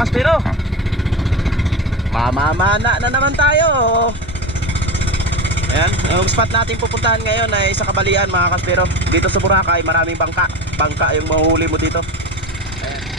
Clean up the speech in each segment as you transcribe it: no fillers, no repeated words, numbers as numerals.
kaspero. Mamamana na naman tayo. Ayan, yung spot natin pupuntahan ngayon ay sa Kabalian mga kaspero. Dito sa Boracay maraming bangka. Bangka yung mahuhuli mo dito. Ayan.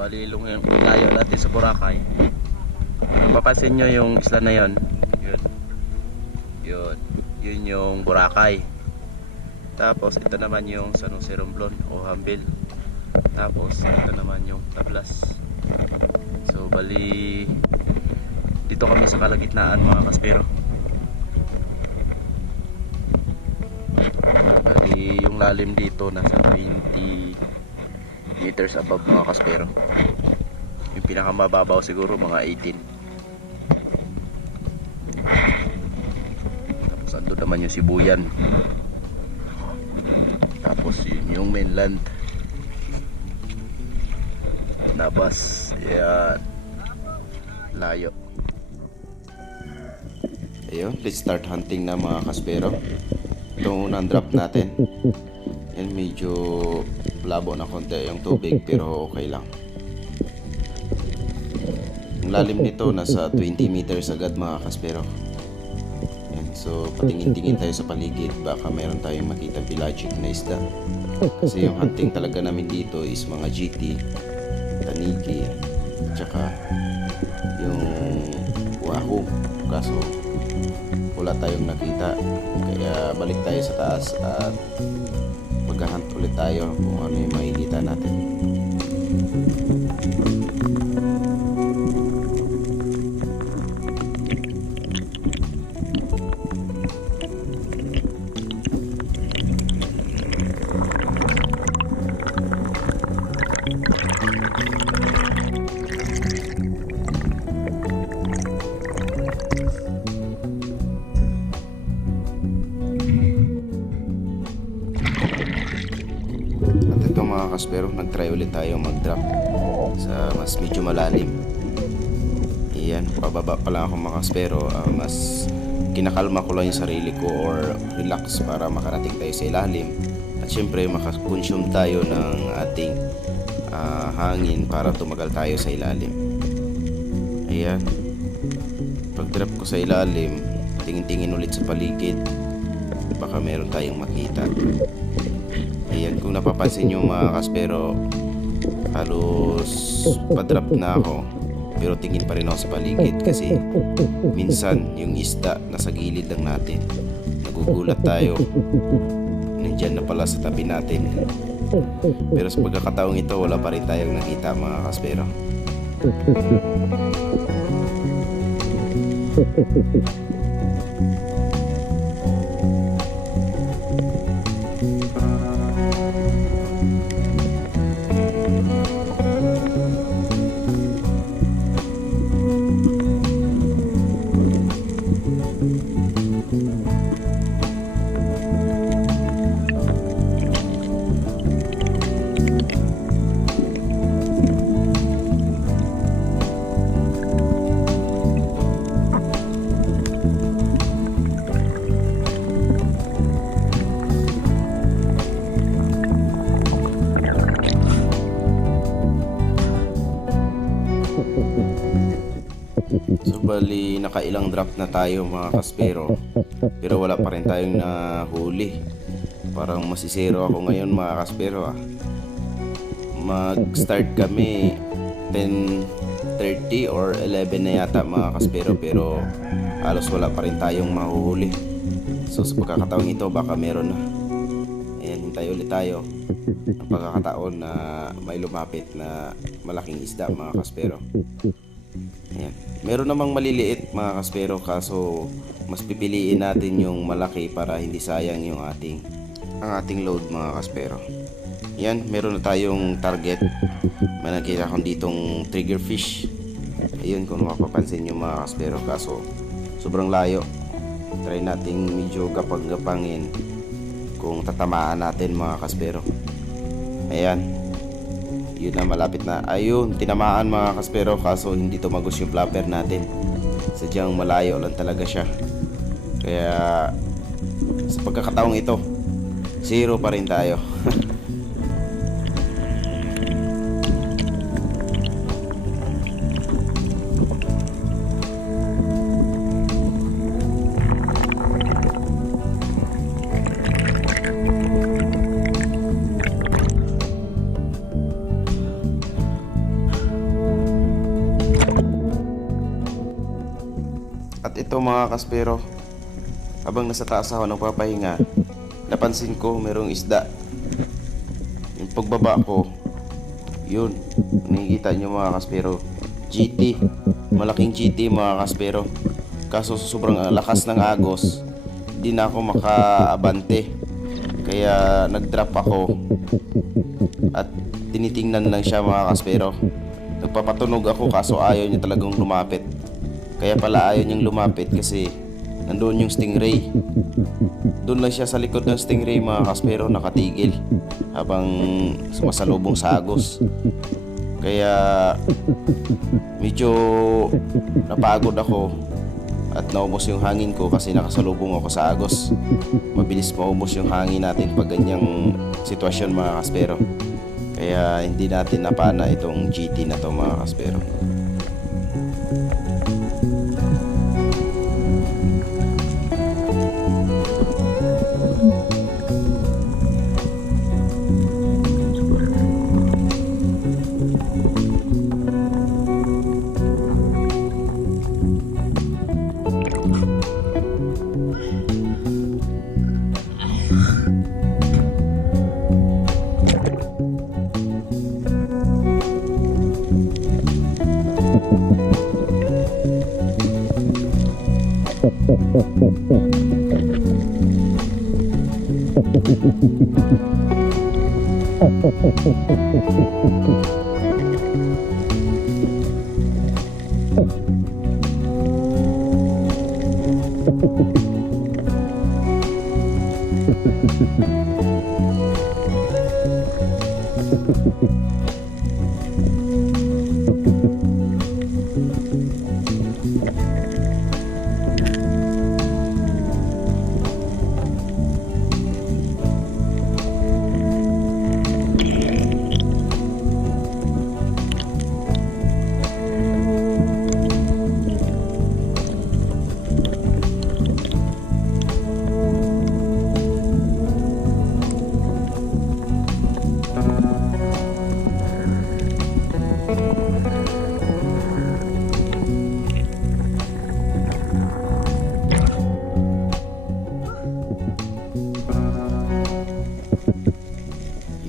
Balilong yung tayo natin sa Boracay. Mapapansin nyo yung isla na yon, yun yung Boracay. Tapos ito naman yung San Jose Romblon o Hambil. Tapos ito naman yung Tablas. So bali dito kami sa kalagitnaan mga kaspero. Bali yung lalim dito nasa 20 meters above mga kaspero. Yung pinakamababaw siguro mga 18. Tapos ando naman yung Sibuyan. Tapos yun yung mainland Nabas. Yan, layo. Ayun, let's start hunting na mga kaspero. Itong unang drop natin. Yan, medyo labo na konti yung tubig pero okay lang. Ang lalim nito nasa 20 meters agad mga kaspero. Yan, so patingin-tingin tayo sa paligid, baka meron tayong makita pelagic na isda. Kasi yung hunting talaga namin dito is mga GT, tanigi, tsaka yung wahoo. Kaso wala tayong nakita, kaya balik tayo sa taas at maghahunt ulit tayo kung ano yung makikita natin. Mga kaspero, nag-try ulit tayo mag-drop sa mas medyo malalim. Iyan, pababa pa lang ako mga kaspero. Mas kinakalma ko lang yung sarili ko or relax para makarating tayo sa ilalim. At syempre makakonsume tayo ng ating hangin para tumagal tayo sa ilalim. Ayan, pag-drop ko sa ilalim, tingin-tingin ulit sa paligid, baka meron tayong makita. Ayan, kung napapansin nyo mga kaspero, halos pa-drop na ako pero tingin pa rin ako sa paligid kasi minsan yung isda nasa gilid lang natin, nagugulat tayo, nandyan na pala sa tabi natin. Pero sa pagkakataong ito wala pa rin tayong nakita mga kaspero. So bali nakailang drop na tayo mga kaspero, pero wala pa rin tayong nahuli. Parang masisero ako ngayon mga kaspero. Mag-start kami 10:30 or 11 na yata mga kaspero, pero halos wala pa rin tayong mahuhuli. So sa pagkakataong ito baka meron na. Ayan, hintay ulit tayo ng pagkakataon na may lumapit na malaking isda mga kaspero. Ayan. Meron namang maliliit mga kaspero, kaso mas pipiliin natin yung malaki para hindi sayang yung ating load mga kaspero. Yan, meron na tayong target. May nakita kong ditong triggerfish. Ayun, kung mapapansin nyo mga kaspero, kaso sobrang layo. Try nating medyo gapang-gapangin kung tatamaan natin mga kaspero. Ayan, yun na, malapit na. Ayun, tinamaan mga kaspero, kaso hindi tumagos yung flapper natin. Sadyang malayo lang talaga siya. Kaya sa pagkakataong ito, 0 pa rin tayo. At ito mga kaspero, habang nasa taas ako nagpapahinga, napansin ko merong isda. Yung pagbaba ko, yun, nakikita nyo mga kaspero, GT, malaking GT mga kaspero. Kaso sobrang lakas ng agos, di na ako makaabante. Kaya nag-drop ako at tinitingnan lang siya mga kaspero. Nagpapatunog ako kaso ayaw niya talagang lumapit. Kaya pala ayaw niyang lumapit kasi nandoon yung stingray. Doon lang siya sa likod ng stingray mga kaspero, nakatigil habang sumasalubong sa agos. Kaya medyo napagod ako at naubos yung hangin ko kasi nakasalubong ako sa agos. Mabilis maubos yung hangin natin pag ganyang sitwasyon mga kaspero. Kaya hindi natin napana itong GT na to mga kaspero.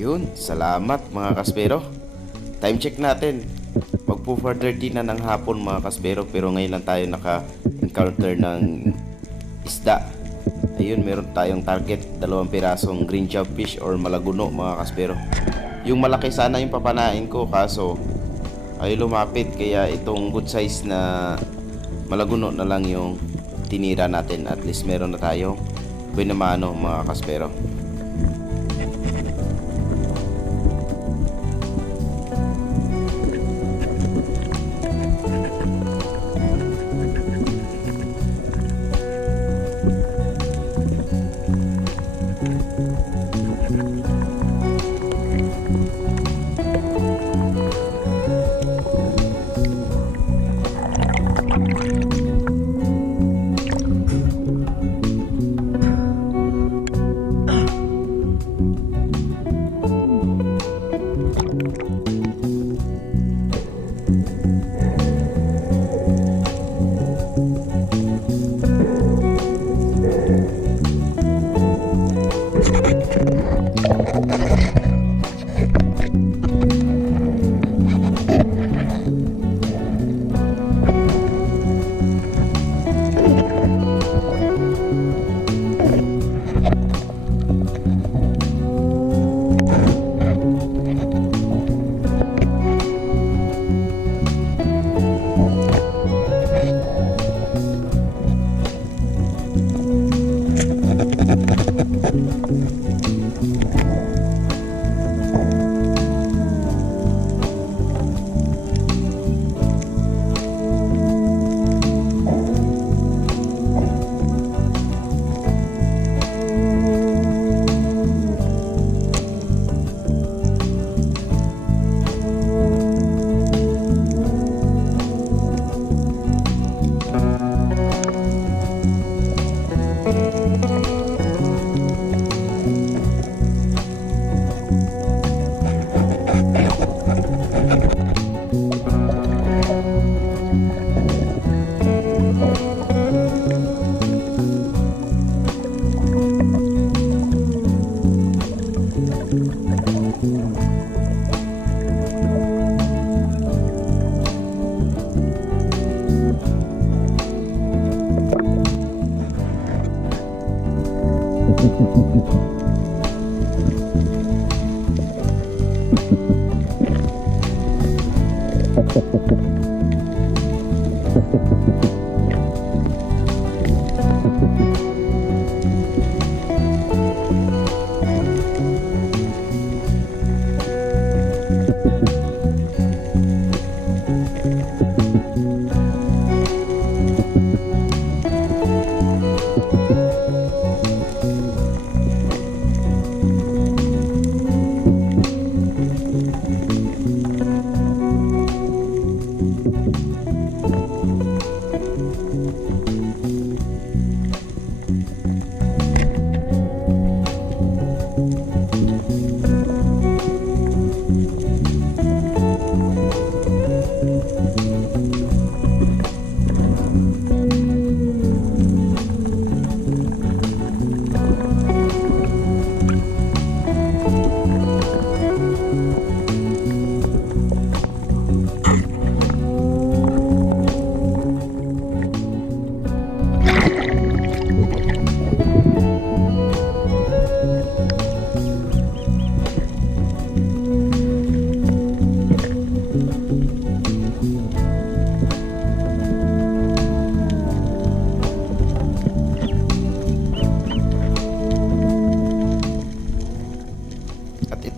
Yun, salamat mga kaspero. Time check natin, magpo 4:30 na ng hapon mga kaspero, pero ngayon lang tayo naka-encounter ng isda. Ayun, meron tayong target, 2 pirasong green chubfish or malaguno mga kaspero. Yung malaki sana yung papanain ko, kaso ay lumapit, kaya itong good size na malaguno na lang yung tinira natin. At least meron na tayo binamano mga kaspero.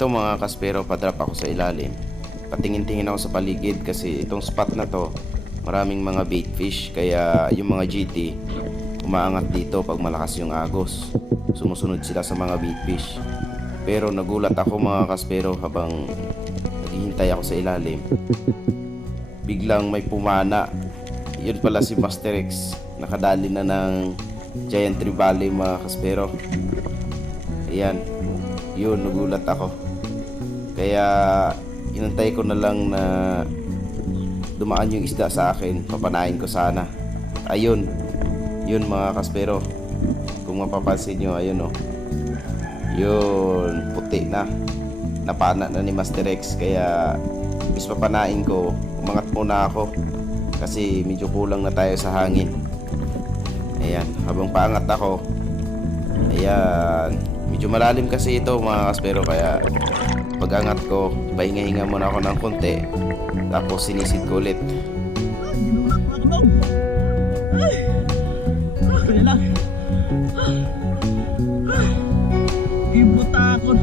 Ito mga kaspero, padrop ako sa ilalim. Patingin-tingin ako sa paligid kasi itong spot na to, maraming mga bait fish. Kaya yung mga GT, umaangat dito pag malakas yung agos. Sumusunod sila sa mga bait fish. Pero nagulat ako mga kaspero habang naghihintay ako sa ilalim. Biglang may pumana. Yun pala si Master X. Nakadali na ng Giant Trevally mga kaspero. Ayan. Yun, nagulat ako. Kaya inantay ko na lang na dumaan yung isda sa akin. Papanain ko sana. Ayun. Yun mga kaspero. Kung mapapansin nyo, ayun oh. Yun, puti na. Napana na ni Master X. Kaya bis papanain ko, umangat muna ako. Kasi medyo kulang na tayo sa hangin. Ayan, habang paangat ako. Ayan. Medyo malalim kasi ito mga kaspero, kaya pag-angat ko, pahinga-hinga muna ako ng konti. Tapos sinisid ko ulit. Ginulat mga kabog. Kaya lang. Gibutakon.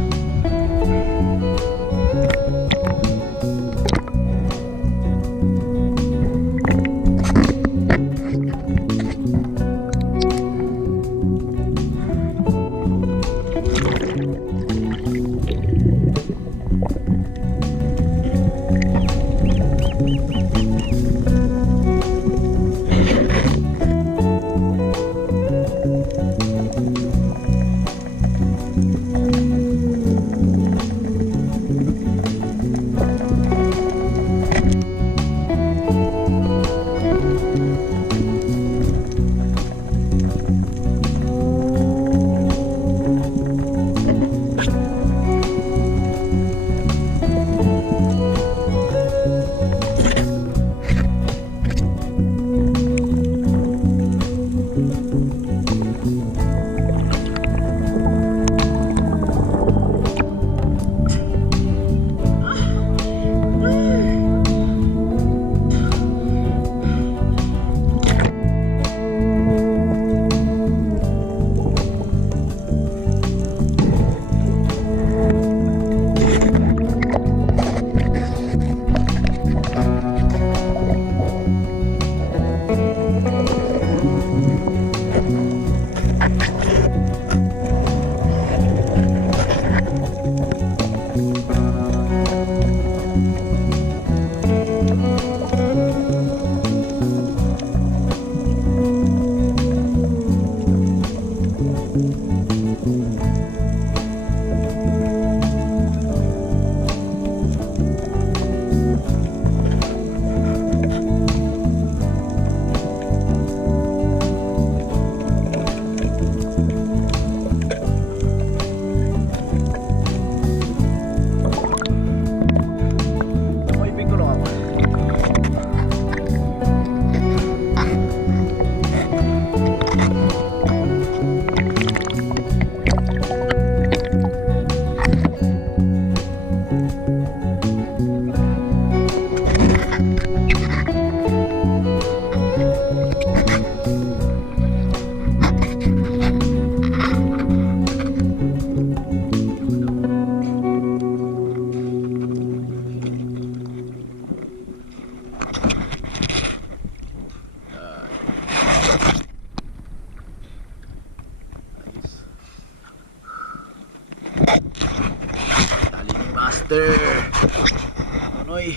Nonoy.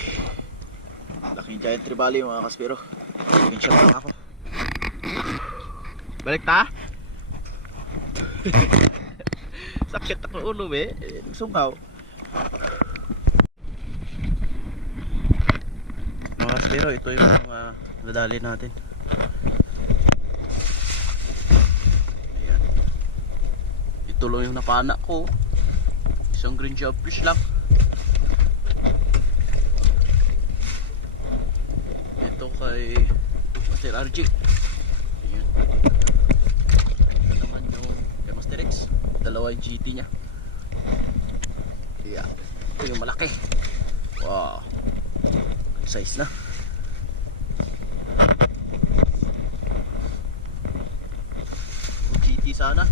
Laking giant tribali mga kaspero. Laking shot lang ako. Balik ta? Sakit ako ulo eh. Sungkaw. Mga kaspero, ito yung mga nadali natin. Ayan. Ito lang yung napana ko. Isang green jobfish lang. Ito kay Master RG. Ayan. Ito naman yung kay Master X. Dalawa yung GT nya. Ayan. Ito yung malaki. Wow. Size na. Yung GT sana.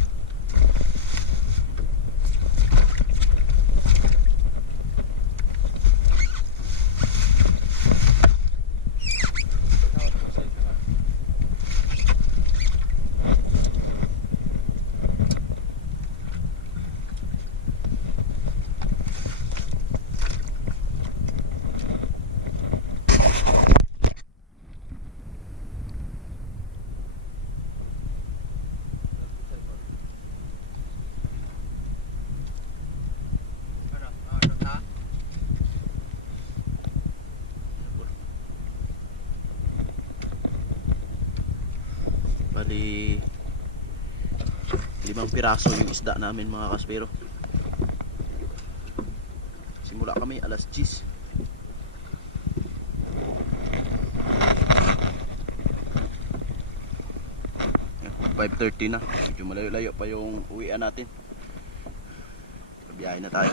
Bali 5 piraso yung isda namin mga kaspero. Simula kami alas 10. 5:30 na. Medyo malayo-layo pa yung uwian natin. Pabiyahe na tayo.